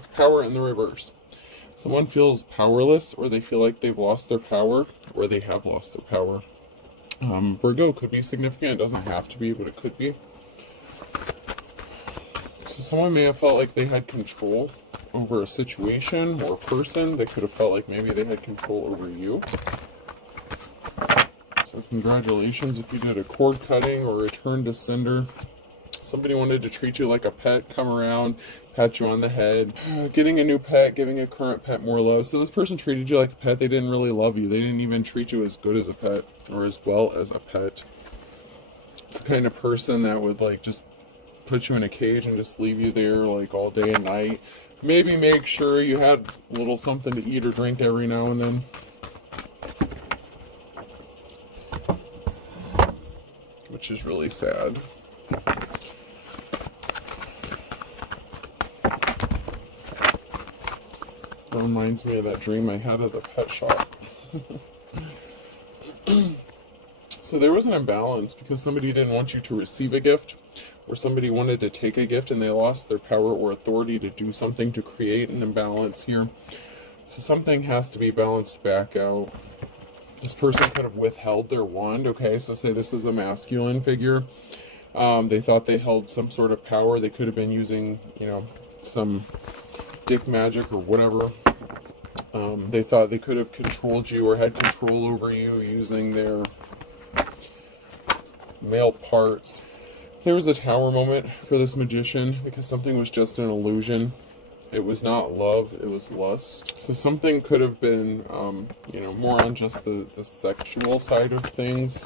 It's power in the reverse. Someone feels powerless, or they feel like they've lost their power, or they have lost their power. Virgo could be significant. It doesn't have to be, but it could be. So someone may have felt like they had control over a situation or a person. They could have felt like maybe they had control over you. So congratulations if you did a cord cutting or return to sender. Somebody wanted to treat you like a pet, come around, pat you on the head, getting a new pet, giving a current pet more love. So this person treated you like a pet. They didn't really love you. They didn't even treat you as good as a pet or as well as a pet. It's the kind of person that would like just put you in a cage and just leave you there like all day and night. Maybe make sure you had a little something to eat or drink every now and then. Which is really sad. That reminds me of that dream I had at the pet shop. So there was an imbalance because somebody didn't want you to receive a gift, or somebody wanted to take a gift and they lost their power or authority to do something to create an imbalance here. So something has to be balanced back out. This person could have withheld their wand, okay? So say this is a masculine figure. They thought they held some sort of power. They could have been using, some dick magic or whatever. They thought they could have controlled you or had control over you using their male parts. There was a tower moment for this magician because something was just an illusion. It was not love, it was lust. So something could have been, more on just the sexual side of things,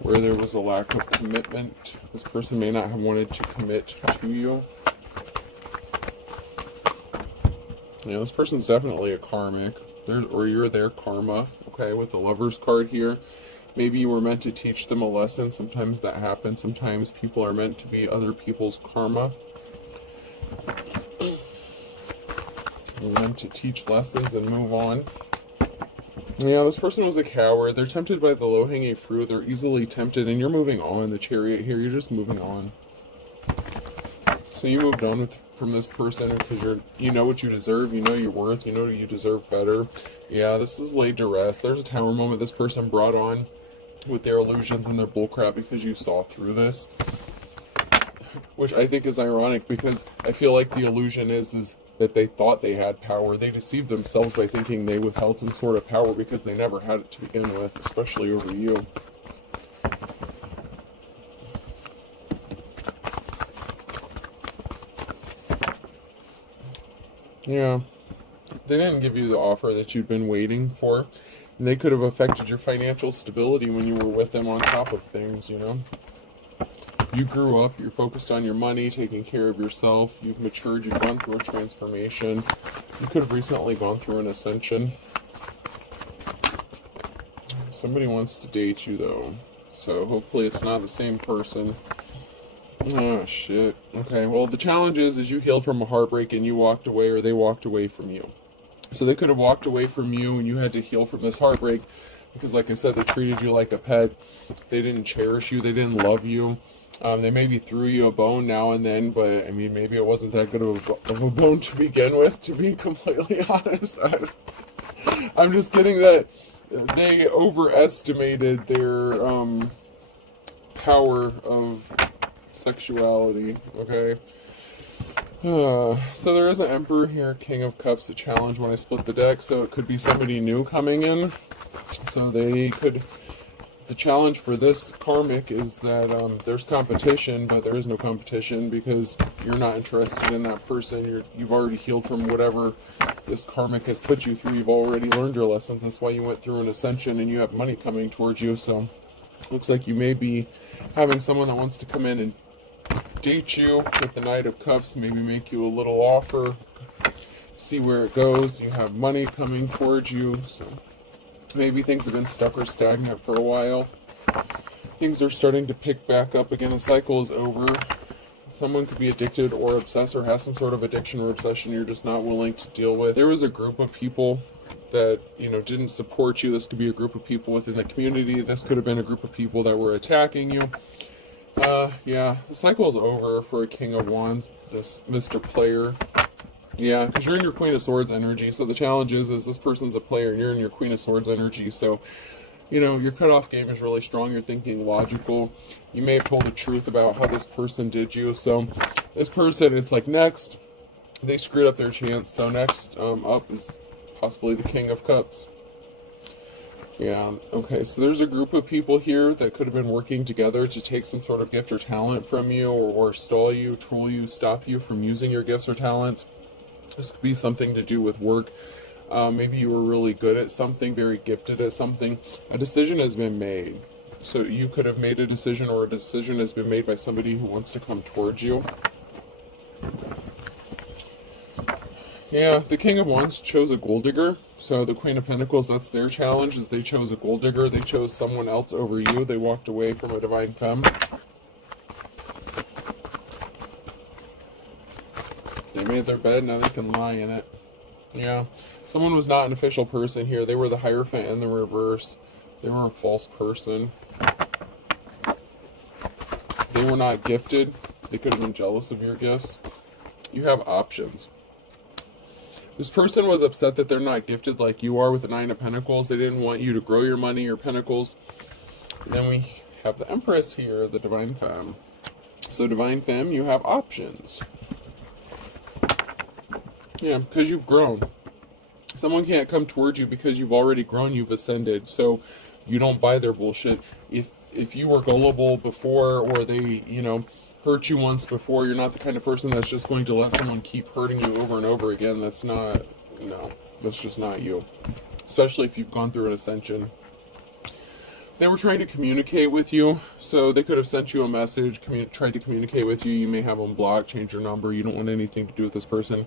where there was a lack of commitment. This person may not have wanted to commit to you. Yeah, this person's definitely a karmic, or you're their karma, okay, with the Lover's card here. Maybe you were meant to teach them a lesson. Sometimes that happens. Sometimes people are meant to be other people's karma. We're meant to teach lessons and move on. Yeah, this person was a coward. They're tempted by the low-hanging fruit. They're easily tempted, and you're moving on. The Chariot here, you're just moving on. So you moved on from this person because you know what you deserve. You know your worth. You know you deserve better. Yeah, this is laid to rest. There's a tower moment this person brought on with their illusions and their bullcrap because you saw through this. Which I think is ironic because I feel like the illusion is that they thought they had power. They deceived themselves by thinking they withheld some sort of power because they never had it to begin with, especially over you. Yeah, they didn't give you the offer that you'd been waiting for. And they could have affected your financial stability when you were with them on top of things, You grew up, you're focused on your money, taking care of yourself, you've matured, you've gone through a transformation. You could have recently gone through an ascension. Somebody wants to date you though, so hopefully it's not the same person. Oh shit. Okay, well the challenge is you healed from a heartbreak and you walked away, or they walked away from you. So they could have walked away from you and you had to heal from this heartbreak because, like I said, they treated you like a pet. They didn't cherish you. They didn't love you. They maybe threw you a bone now and then, but I mean, maybe it wasn't that good of a bone to begin with, to be completely honest. I'm just getting that they overestimated their power of sexuality, okay? So there is an Emperor here, King of Cups, a challenge when I split the deck, so it could be somebody new coming in. So they could... The challenge for this karmic is that there's competition, but there is no competition because you're not interested in that person. You've already healed from whatever this karmic has put you through. You've already learned your lessons. That's why you went through an ascension and you have money coming towards you. So looks like you may be having someone that wants to come in and date you with the Knight of Cups, maybe make you a little offer, see where it goes. You have money coming towards you, so maybe things have been stuck or stagnant for a while. Things are starting to pick back up again. The cycle is over. Someone could be addicted or obsessed or has some sort of addiction or obsession you're just not willing to deal with. There was a group of people that, didn't support you. This could be a group of people within the community. This could have been a group of people that were attacking you. Yeah, the cycle is over for a King of Wands, this Mr. Player. Yeah, because you're in your Queen of Swords energy, so the challenge is this person's a player and you're in your Queen of Swords energy, so, you know, your cutoff game is really strong, you're thinking logical, you may have told the truth about how this person did you, so this person, it's like next, they screwed up their chance, so next up is possibly the King of Cups. Yeah, okay, so there's a group of people here that could have been working together to take some sort of gift or talent from you, or stall you, troll you, stop you from using your gifts or talents. This could be something to do with work. Maybe you were really good at something, very gifted at something. A decision has been made. So you could have made a decision, or a decision has been made by somebody who wants to come towards you. Yeah, the King of Wands chose a gold digger. So the Queen of Pentacles, that's their challenge, is they chose a gold digger. They chose someone else over you. They walked away from a divine femme. They made their bed, now they can lie in it. Yeah, someone was not an official person here. They were the Hierophant in the reverse. They were a false person. They were not gifted. They could have been jealous of your gifts. You have options. This person was upset that they're not gifted like you are with the Nine of Pentacles. They didn't want you to grow your money, your pentacles. And then we have the Empress here, the Divine Femme. So Divine Femme, you have options. Yeah, because you've grown. Someone can't come towards you because you've already grown, you've ascended. So you don't buy their bullshit. If you were gullible before, or they, you know, hurt you once before, you're not the kind of person that's just going to let someone keep hurting you over and over again. That's not, no, that's just not you. Especially if you've gone through an ascension. They were trying to communicate with you, so they could have sent you a message, tried to communicate with you. You may have them blocked, change your number. You don't want anything to do with this person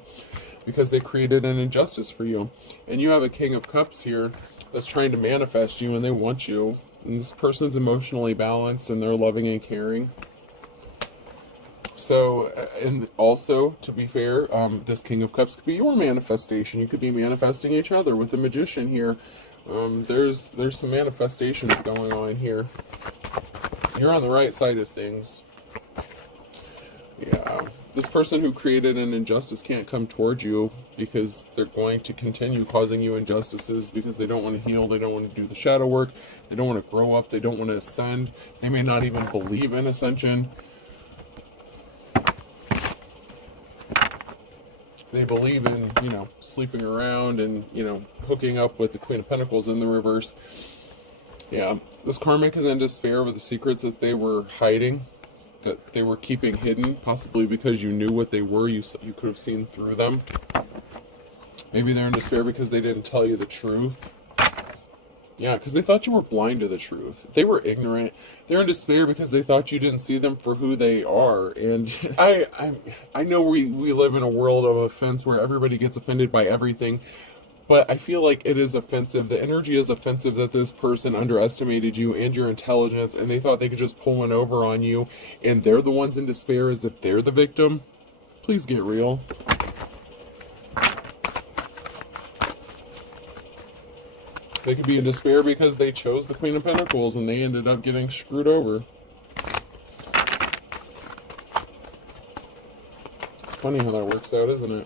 because they created an injustice for you. And you have a King of Cups here that's trying to manifest you, and they want you. And this person's emotionally balanced, and they're loving and caring. So, and also, to be fair, this King of Cups could be your manifestation. You could be manifesting each other with the Magician here. There's some manifestations going on here. You're on the right side of things. Yeah, this person who created an injustice can't come towards you because they're going to continue causing you injustices because they don't want to heal, they don't want to do the shadow work, they don't want to grow up, they don't want to ascend, they may not even believe in ascension. They believe in, you know, sleeping around and, you know, hooking up with the Queen of Pentacles in the reverse. Yeah, this karmic is in despair over the secrets that they were hiding, that they were keeping hidden, possibly because you knew what they were, you could have seen through them. Maybe they're in despair because they didn't tell you the truth. Yeah, because they thought you were blind to the truth. They were ignorant. They're in despair because they thought you didn't see them for who they are. And I know we live in a world of offense where everybody gets offended by everything, but I feel like it is offensive. The energy is offensive that this person underestimated you and your intelligence, and they thought they could just pull one over on you, and they're the ones in despair as if they're the victim. Please get real. They could be in despair because they chose the Queen of Pentacles and they ended up getting screwed over. It's funny how that works out, isn't it?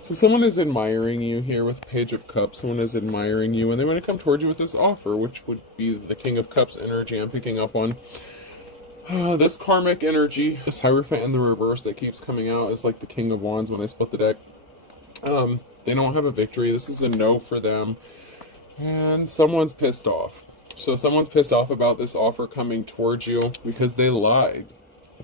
So someone is admiring you here with Page of Cups. Someone is admiring you and they want to come towards you with this offer, which would be the King of Cups energy I'm picking up on. This karmic energy, this Hierophant in the reverse that keeps coming out is like the King of Wands when I split the deck. They don't have a victory. This is a no for them. And someone's pissed off. So someone's pissed off about this offer coming towards you because they lied.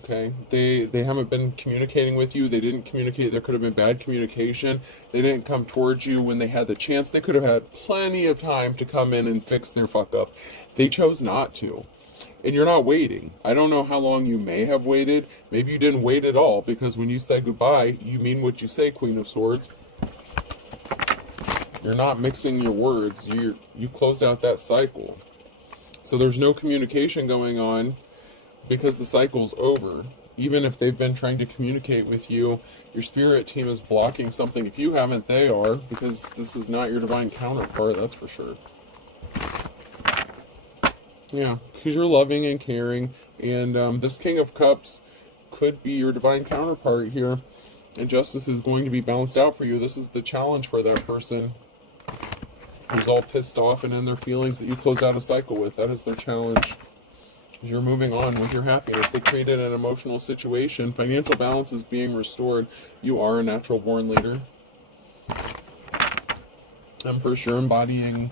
Okay? They haven't been communicating with you. They didn't communicate. There could have been bad communication. They didn't come towards you when they had the chance. They could have had plenty of time to come in and fix their fuck up. They chose not to. And you're not waiting. I don't know how long you may have waited. Maybe you didn't wait at all because when you say goodbye, you mean what you say, Queen of Swords. You're not mixing your words. You closed out that cycle. So there's no communication going on because the cycle's over. Even if they've been trying to communicate with you, your spirit team is blocking something. If you haven't, they are, because this is not your divine counterpart, that's for sure. Yeah, because you're loving and caring. And this King of Cups could be your divine counterpart here. And justice is going to be balanced out for you. This is the challenge for that person who's all pissed off and in their feelings that you close out a cycle with. That is their challenge. You're moving on with your happiness. They created an emotional situation. Financial balance is being restored. You are a natural born leader. Empress, you're embodying,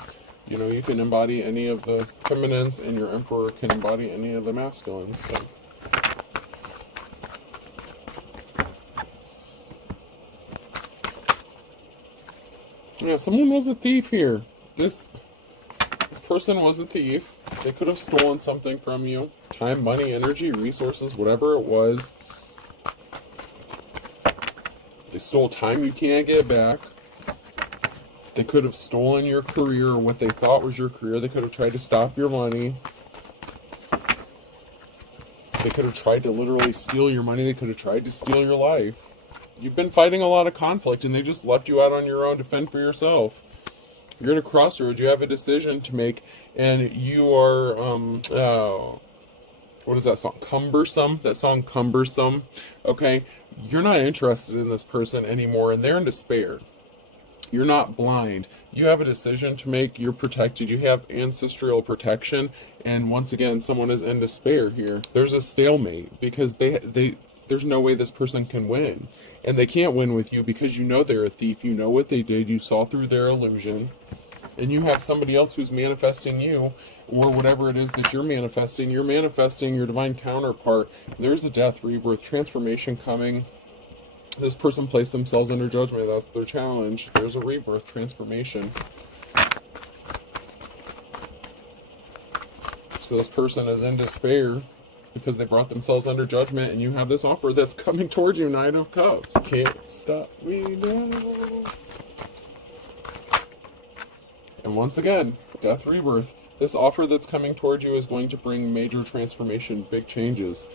you can embody any of the feminines, and your Emperor can embody any of the masculines. So. Yeah, someone was a thief here. This person was a thief. They could have stolen something from you. Time, money, energy, resources, whatever it was. They stole time you can't get back. They could have stolen your career, or what they thought was your career. They could have tried to stop your money. They could have tried to literally steal your money. They could have tried to steal your life. You've been fighting a lot of conflict, and they just left you out on your own to fend for yourself. You're at a crossroads. You have a decision to make, and you are, what is that song? Cumbersome? That song, Cumbersome. Okay? You're not interested in this person anymore, and they're in despair. You're not blind. You have a decision to make. You're protected. You have ancestral protection, and once again, someone is in despair here. There's a stalemate, because there's no way this person can win. And they can't win with you because you know they're a thief. You know what they did. You saw through their illusion. And you have somebody else who's manifesting you, or whatever it is that you're manifesting. You're manifesting your divine counterpart. There's a death, rebirth, transformation coming. This person placed themselves under judgment. That's their challenge. There's a rebirth, transformation. So this person is in despair because they brought themselves under judgment, and you have this offer that's coming towards you, Knight of Cups. Can't stop me now. And once again, death, rebirth. This offer that's coming towards you is going to bring major transformation, big changes.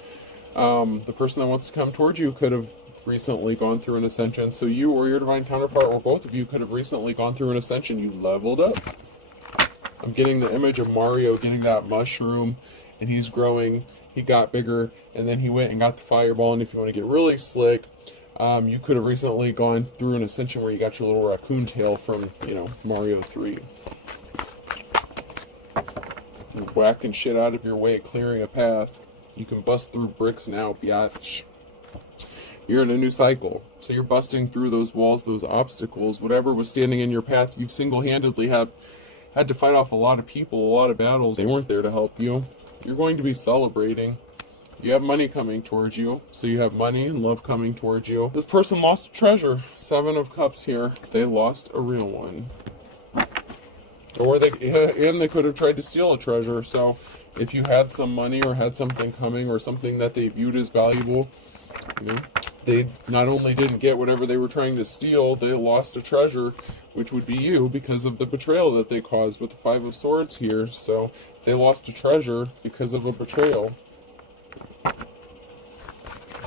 The person that wants to come towards you could have recently gone through an ascension. So you or your divine counterpart, or both of you, could have recently gone through an ascension. You leveled up. I'm getting the image of Mario getting that mushroom, and he's growing. He got bigger, and then he went and got the fireball. And if you want to get really slick, you could have recently gone through an ascension where you got your little raccoon tail from, Mario 3. You're whacking shit out of your way, clearing a path. You can bust through bricks now, biatch. You're in a new cycle. So you're busting through those walls, those obstacles, whatever was standing in your path. You've single-handedly had to fight off a lot of people, a lot of battles. They weren't there to help you. You're going to be celebrating. You have money coming towards you. So you have money and love coming towards you. This person lost a treasure. 7 of Cups here. They lost a real one. Or they could have tried to steal a treasure. So if you had some money or had something coming or something that they viewed as valuable, they not only didn't get whatever they were trying to steal, they lost a treasure, which would be you, because of the betrayal that they caused with the 5 of Swords here. So they lost a treasure because of a betrayal.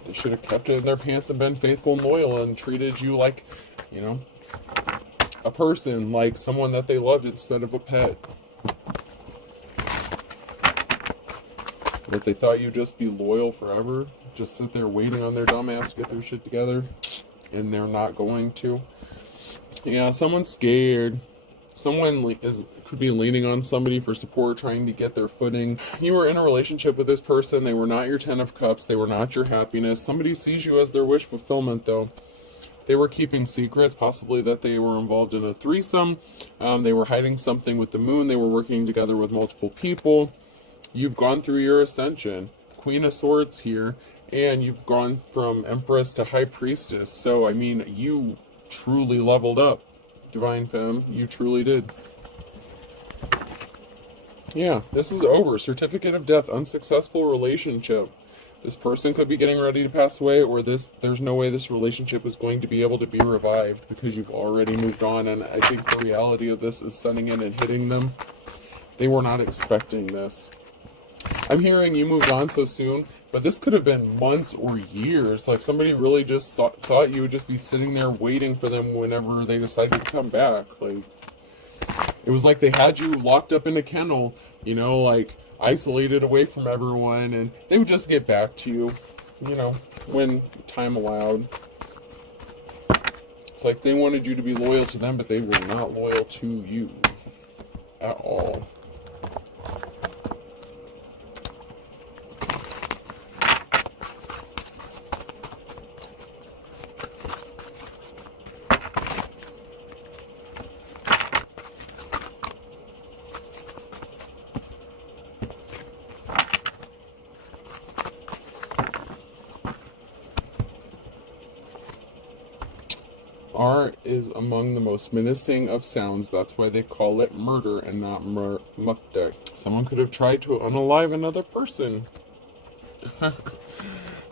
They should have kept it in their pants and been faithful and loyal and treated you like, a person, like someone that they loved instead of a pet. But they thought you'd just be loyal forever, just sit there waiting on their dumb ass to get their shit together, and they're not going to. Yeah, someone's scared. Someone could be leaning on somebody for support, trying to get their footing. You were in a relationship with this person. They were not your 10 of Cups. They were not your happiness. Somebody sees you as their wish fulfillment, though. They were keeping secrets, possibly that they were involved in a threesome. They were hiding something with the moon. They were working together with multiple people. You've gone through your ascension. Queen of Swords here. And you've gone from Empress to High Priestess. So, you truly leveled up, Divine Femme. You truly did. Yeah, this is over. Certificate of death. Unsuccessful relationship. This person could be getting ready to pass away, or there's no way this relationship is going to be able to be revived because you've already moved on. And I think the reality of this is setting in and hitting them. They were not expecting this. I'm hearing you moved on so soon, but this could have been months or years. Like somebody really just thought you would just be sitting there waiting for them whenever they decided to come back. Like, it was like they had you locked up in a kennel, like isolated away from everyone, and they would just get back to you, when time allowed. It's like they wanted you to be loyal to them, but they were not loyal to you at all. R is among the most menacing of sounds. That's why they call it murder and not mukdek. Someone could have tried to unalive another person.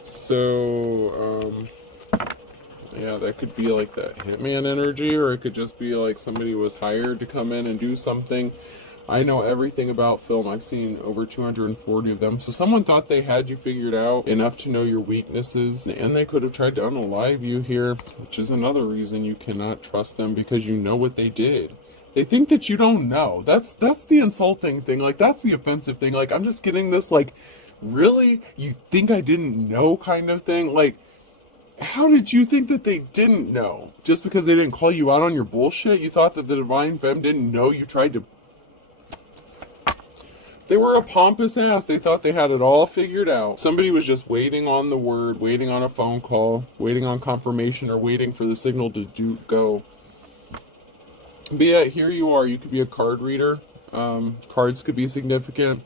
So, yeah, that could be like that hitman energy, or it could just be like somebody was hired to come in and do something. I know everything about film. I've seen over 240 of them. So someone thought they had you figured out enough to know your weaknesses, and they could have tried to unalive you here, which is another reason you cannot trust them, because you know what they did. They think that you don't know. That's the insulting thing. Like, that's the offensive thing. Like, I'm just getting this, like, really? You think I didn't know kind of thing? Like, how did you think that they didn't know? Just because they didn't call you out on your bullshit? You thought that the Divine Femme didn't know you tried to... They were a pompous ass. They thought they had it all figured out. Somebody was just waiting on the word, waiting on a phone call, waiting on confirmation, or waiting for the signal to go. But yeah, here you are. You could be a card reader. Cards could be significant.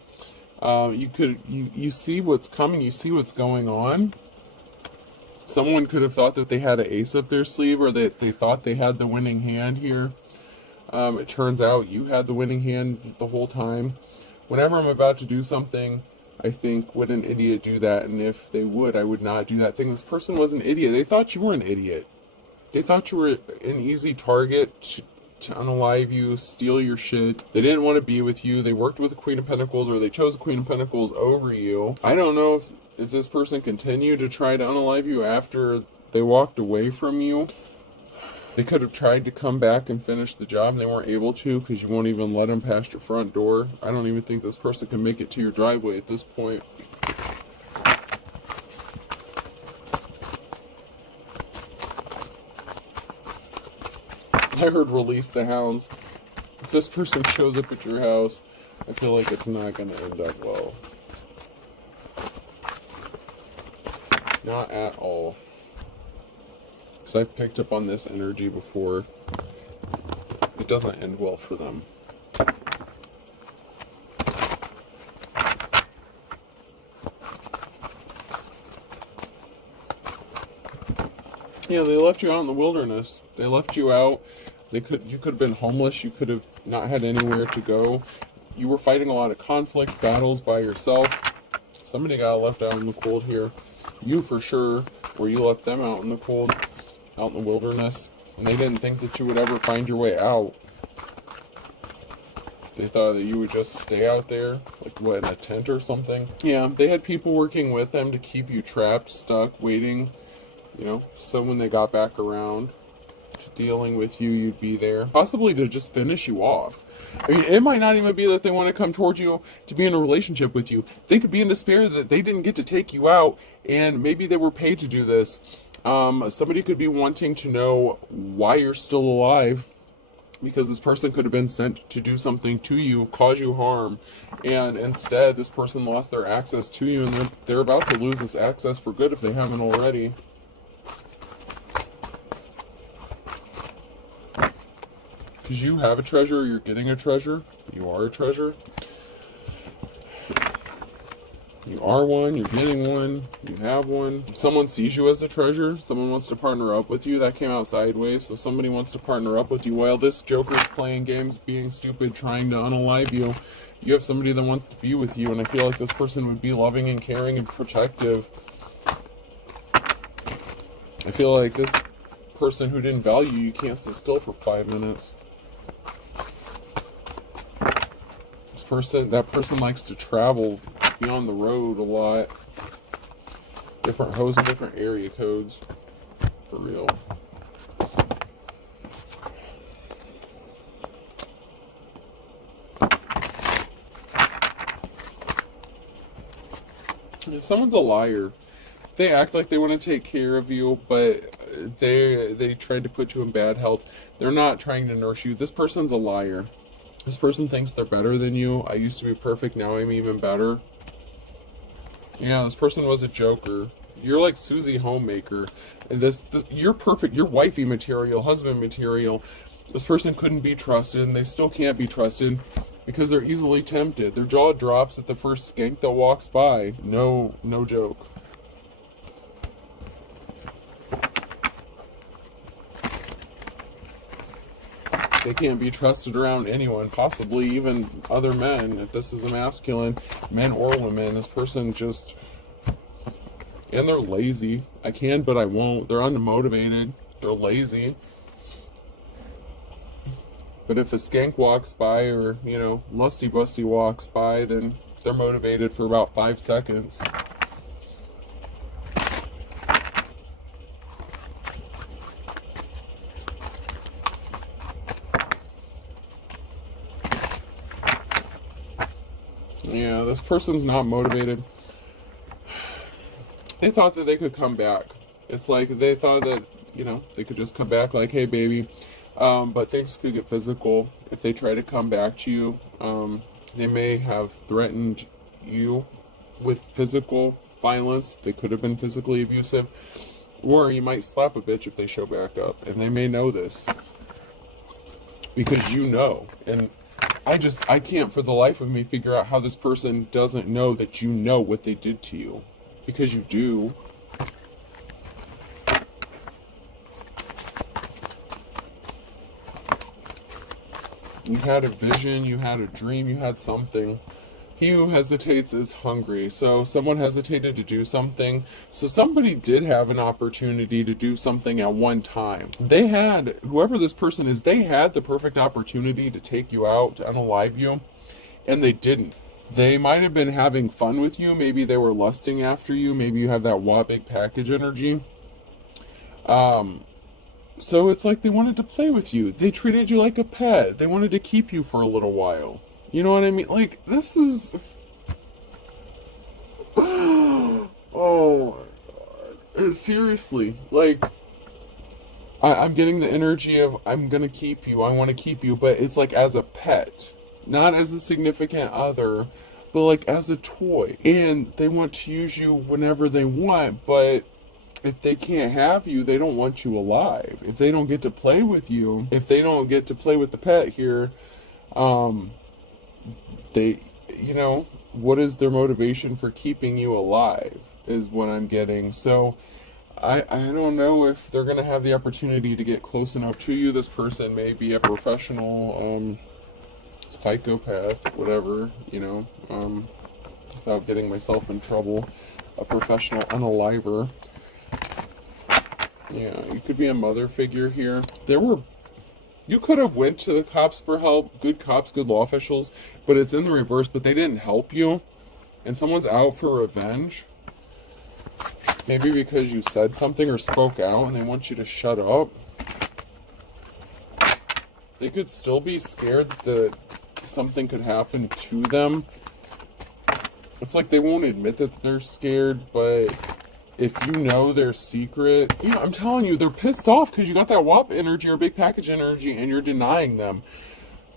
You see what's coming. You see what's going on. Someone could have thought that they had an ace up their sleeve, or that they thought they had the winning hand here. It turns out you had the winning hand the whole time. Whenever I'm about to do something, I think, would an idiot do that? And if they would, I would not do that thing. This person was an idiot. They thought you were an idiot. They thought you were an easy target to unalive you, steal your shit. They didn't want to be with you. They worked with the Queen of Pentacles, or they chose the Queen of Pentacles over you. I don't know if this person continued to try to unalive you after they walked away from you. They could have tried to come back and finish the job, and they weren't able to because you won't even let them past your front door. I don't even think this person can make it to your driveway at this point. I heard release the hounds. If this person shows up at your house, I feel like it's not going to end up well. Not at all. Because I've picked up on this energy before. It doesn't end well for them. Yeah, they left you out in the wilderness. They left you out. You could have been homeless. You could have not had anywhere to go. You were fighting a lot of conflict, battles by yourself. Somebody got left out in the cold here. You for sure, or you left them out in the cold, out in the wilderness, and they didn't think that you would ever find your way out. They thought that you would just stay out there, like what, in a tent or something? Yeah, they had people working with them to keep you trapped, stuck, waiting, so when they got back around to dealing with you, you'd be there. Possibly to just finish you off. I mean, it might not even be that they want to come towards you to be in a relationship with you. They could be in despair that they didn't get to take you out, and maybe they were paid to do this. Somebody could be wanting to know why you're still alive, because this person could have been sent to do something to you, cause you harm, and instead this person lost their access to you, and they're about to lose this access for good if they haven't already. Because you have a treasure, you're getting a treasure, you are a treasure. You are one, you're getting one, you have one. Someone sees you as a treasure, someone wants to partner up with you. That came out sideways, so somebody wants to partner up with you. While this Joker's playing games, being stupid, trying to unalive you, you have somebody that wants to be with you, and I feel like this person would be loving and caring and protective. I feel like this person who didn't value you can't sit still for 5 minutes. That person likes to travel, be on the road a lot. Different hosts and different area codes. For real. someone's a liar. They act like they want to take care of you, but they tried to put you in bad health. They're not trying to nurse you. This person's a liar. This person thinks they're better than you. I used to be perfect, now I'm even better. Yeah, this person was a joker. You're like Susie Homemaker. And this you're perfect. You're wifey material, husband material. This person couldn't be trusted, and they still can't be trusted because they're easily tempted. Their jaw drops at the first skank that walks by. No joke. They can't be trusted around anyone, possibly even other men. If this is a masculine, men or women, this person just... And they're lazy. I can, but I won't. They're unmotivated. They're lazy. But if a skank walks by, or, you know, lusty busty walks by, then they're motivated for about 5 seconds. Yeah, this person's not motivated. They thought that they could come back. It's like they thought that, you know, they could just come back like, hey, baby. But things could get physical if they try to come back to you. They may have threatened you with physical violence. They could have been physically abusive. Or you might slap a bitch if they show back up. And they may know this. Because you know. And I can't for the life of me figure out how this person doesn't know that you know what they did to you. Because you do. You had a vision, you had a dream, you had something. He who hesitates is hungry. So someone hesitated to do something. So somebody did have an opportunity to do something at one time. They had, whoever this person is, they had the perfect opportunity to take you out, to unalive you, and they didn't. They might have been having fun with you. Maybe they were lusting after you. Maybe you have that big package energy. So it's like they wanted to play with you. They treated you like a pet. They wanted to keep you for a little while. You know what I mean? Like, this is... Oh, my God. Seriously. Like, I'm getting the energy of, I'm going to keep you. I want to keep you. But it's like as a pet. Not as a significant other, but like as a toy. And they want to use you whenever they want, but if they can't have you, they don't want you alive. If they don't get to play with you, if they don't get to play with the pet here, they, you know, what is their motivation for keeping you alive is what I'm getting. So I don't know if they're going to have the opportunity to get close enough to you. This person may be a professional, psychopath, whatever, you know, without getting myself in trouble, a professional unaliver. Yeah, you could be a mother figure here. You could have went to the cops for help, good cops, good law officials, but it's in the reverse, but they didn't help you, and someone's out for revenge. Maybe because you said something or spoke out, and they want you to shut up. They could still be scared that something could happen to them. It's like they won't admit that they're scared, but if you know their secret, you know, I'm telling you, they're pissed off because you got that WAP energy or big package energy and you're denying them.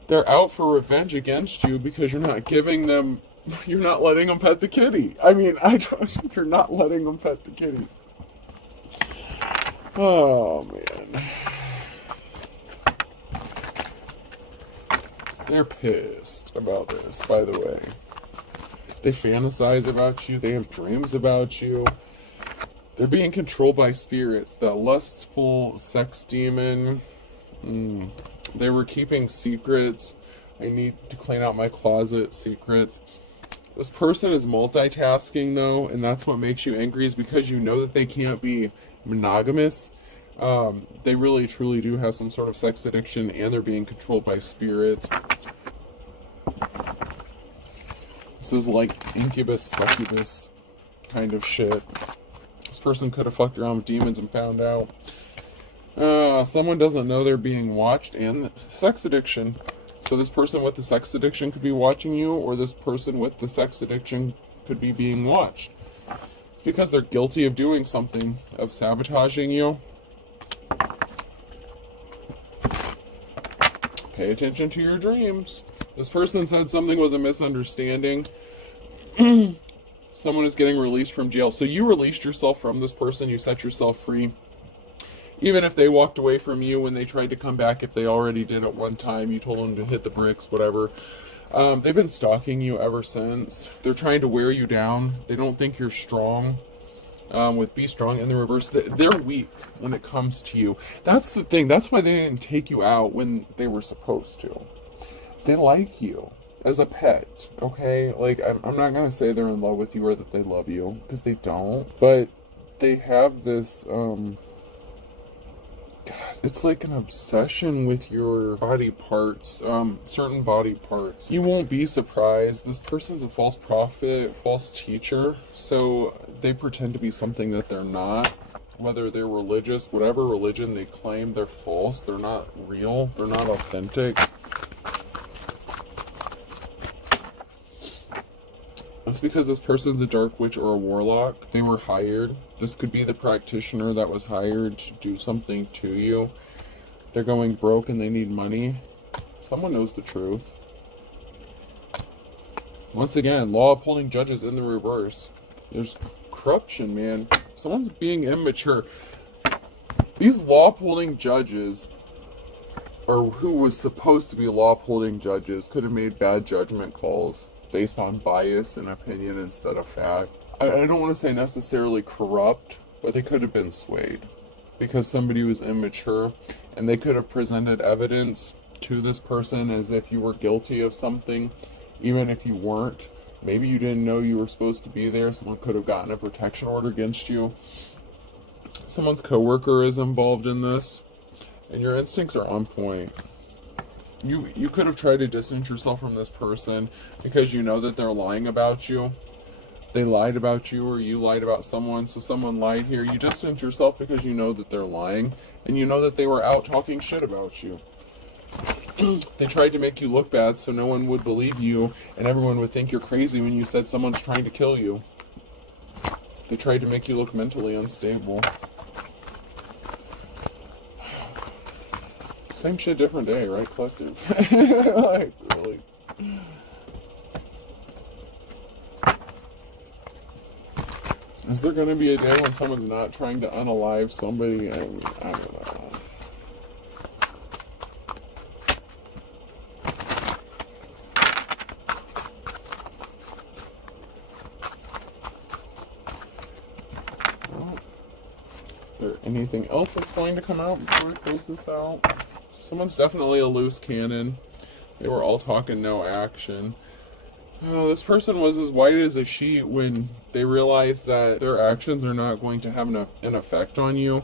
They're out for revenge against you because you're not giving them, you're not letting them pet the kitty. I mean, you're not letting them pet the kitty. Oh, man. They're pissed about this, by the way. They fantasize about you. They have dreams about you. They're being controlled by spirits. That lustful sex demon. They were keeping secrets. I need to clean out my closet secrets. This person is multitasking, though, and that's what makes you angry, is because you know that they can't be monogamous. They really, truly do have some sort of sex addiction, and they're being controlled by spirits. This is like incubus, succubus kind of shit. This person could have fucked around with demons and found out. Someone doesn't know they're being watched, and sex addiction. So this person with the sex addiction could be watching you, or this person with the sex addiction could be being watched. It's because they're guilty of doing something, of sabotaging you. Pay attention to your dreams. This person said something was a misunderstanding. Someone is getting released from jail. So you released yourself from this person. You set yourself free. Even if they walked away from you when they tried to come back, if they already did at one time, you told them to hit the bricks, whatever. They've been stalking you ever since. They're trying to wear you down. They don't think you're strong. With Be Strong in the reverse, they're weak when it comes to you. That's the thing. That's why they didn't take you out when they were supposed to. They like you as a pet, okay? Like, I'm not going to say they're in love with you or that they love you, because they don't. But they have this, God, it's like an obsession with your body parts, certain body parts. You won't be surprised. This person's a false prophet, false teacher, so they pretend to be something that they're not. Whether they're religious, whatever religion they claim, they're false. They're not real. They're not authentic. That's because this person's a dark witch or a warlock. They were hired. This could be the practitioner that was hired to do something to you. They're going broke and they need money. Someone knows the truth. Once again, law upholding judges in the reverse. There's corruption, man. Someone's being immature. These law upholding judges, or who was supposed to be law upholding judges, could have made bad judgment calls based on bias and opinion instead of fact. I don't want to say necessarily corrupt, but they could have been swayed because somebody was immature, and they could have presented evidence to this person as if you were guilty of something, even if you weren't. Maybe you didn't know you were supposed to be there. Someone could have gotten a protection order against you. Someone's coworker is involved in this, and your instincts are on point. You could have tried to distance yourself from this person because you know that they're lying about you. They lied about you, or you lied about someone, so someone lied here. You distance yourself because you know that they're lying, and you know that they were out talking shit about you. They tried to make you look bad so no one would believe you, and everyone would think you're crazy when you said someone's trying to kill you. They tried to make you look mentally unstable. Same shit, different day, right, collective? Like, really. Is there going to be a day when someone's not trying to unalive somebody? I don't know. Well, is there anything else that's going to come out before we close this out? Someone's definitely a loose cannon. They were all talking, no action. Oh, this person was as white as a sheet when they realized that their actions are not going to have an effect on you.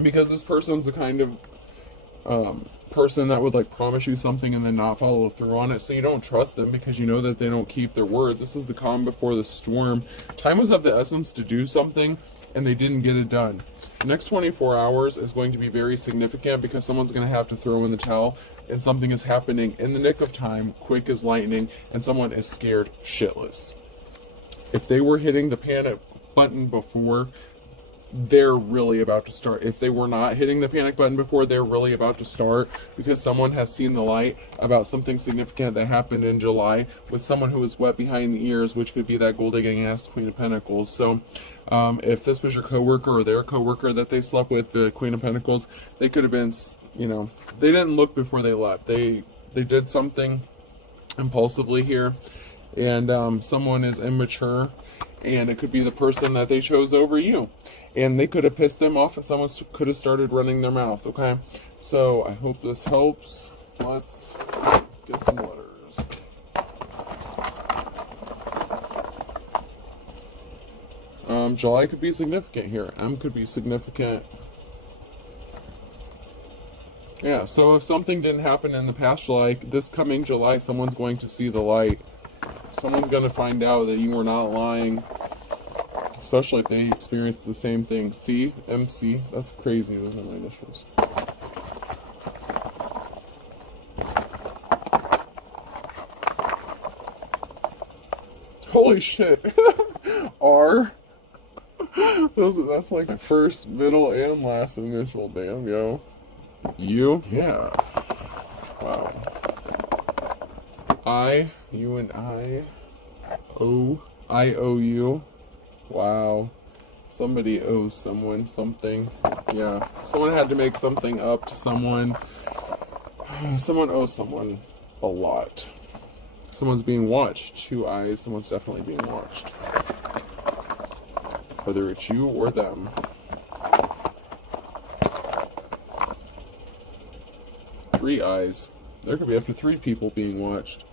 Because this person's the kind of person that would like promise you something and then not follow through on it. So you don't trust them because you know that they don't keep their word. This is the calm before the storm. Time was of the essence to do something, and they didn't get it done. The next 24 hours is going to be very significant because someone's going to have to throw in the towel, and something is happening in the nick of time, quick as lightning, and someone is scared shitless. If they were hitting the panic button before, they're really about to start. If they were not hitting the panic button before, they're really about to start because someone has seen the light about something significant that happened in July with someone who was wet behind the ears, which could be that gold-digging ass Queen of Pentacles. So if this was your coworker or their coworker that they slept with, the Queen of Pentacles, they could have been, you know, they didn't look before they left. They did something impulsively here, and someone is immature, and it could be the person that they chose over you. And they could have pissed them off, and someone could have started running their mouth, okay? So, I hope this helps. Let's get some letters. July could be significant here. M could be significant. Yeah, so if something didn't happen in the past July, this coming July, someone's going to see the light. Someone's going to find out that you were not lying. Especially if they experience the same thing. C, MC, that's crazy. Those are my initials. Holy shit. R. That's like my first, middle, and last initial. Damn, yo. U? Yeah. Wow. I, you and I. O, I owe you. Wow. Somebody owes someone something. Yeah. Someone had to make something up to someone. Someone owes someone a lot. Someone's being watched. 2 eyes. Someone's definitely being watched. Whether it's you or them. Three eyes. There could be up to 3 people being watched.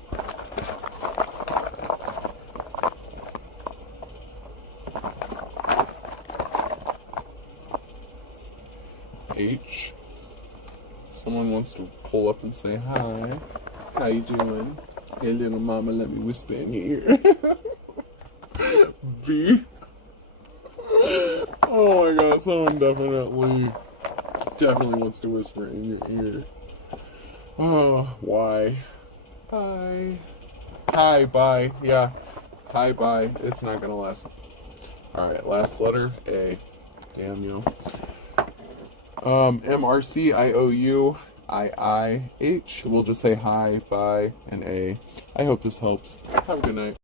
H. Someone wants to pull up and say hi. How you doing? Hey little mama, let me whisper in your ear. B. Oh my god, someone definitely wants to whisper in your ear. Oh, why? Bye. Hi, bye. Yeah. Hi, bye. It's not gonna last. Alright, last letter, A. Damn, yo. MRC, IOU, IIH. We'll just say hi, bye, and A. I hope this helps. Have a good night.